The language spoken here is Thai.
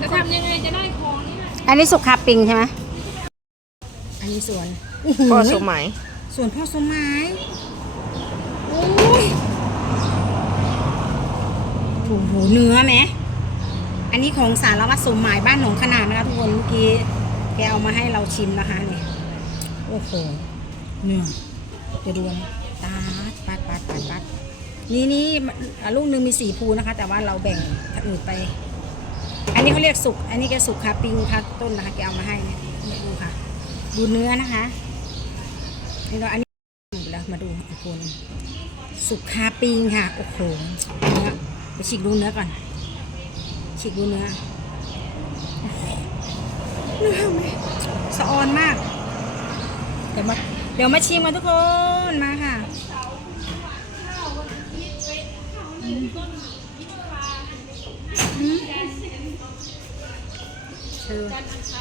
จะทำยังไงจะได้ของนี่แหละอันนี้สุกคาปิงใช่ไหมอันนี้สวนพ่อสมัยสวนพ่อสมหมายโอ้ยโอ้โหเนื้อไหมอันนี้ของสารวัตรสมหมายบ้านหนองขนาดนะคะทุกคนเมื่อกี้แกเอามาให้เราชิมนะคะนี่โอ้โหเนื้อเดี๋ยวดูนะตาดปัดปัดปัดปัดนี่นี่อะลูกหนึ่งมีสี่ภูนะคะ แต่ว่าเราแบ่งอื่นไป อันนี้เขาเรียกสุก อันนี้แกสุกคาปิงค่ะต้นนะคะแกเอามาให้นี่ยเนี่ยดูค่ะ ดูเนื้อนะคะนี่เราอันนี้ดูแล้วมาดูอีกคนสุกคาปิงค่ะโอ้โหเนื้อไปฉีกดูเนื้อก่อน ฉีกดูเนื้อเนื้อไหมสะออนมาก เดี๋ยวมาเดี๋ยวมาชิมกันทุกคนมาค่ะ อืมคือ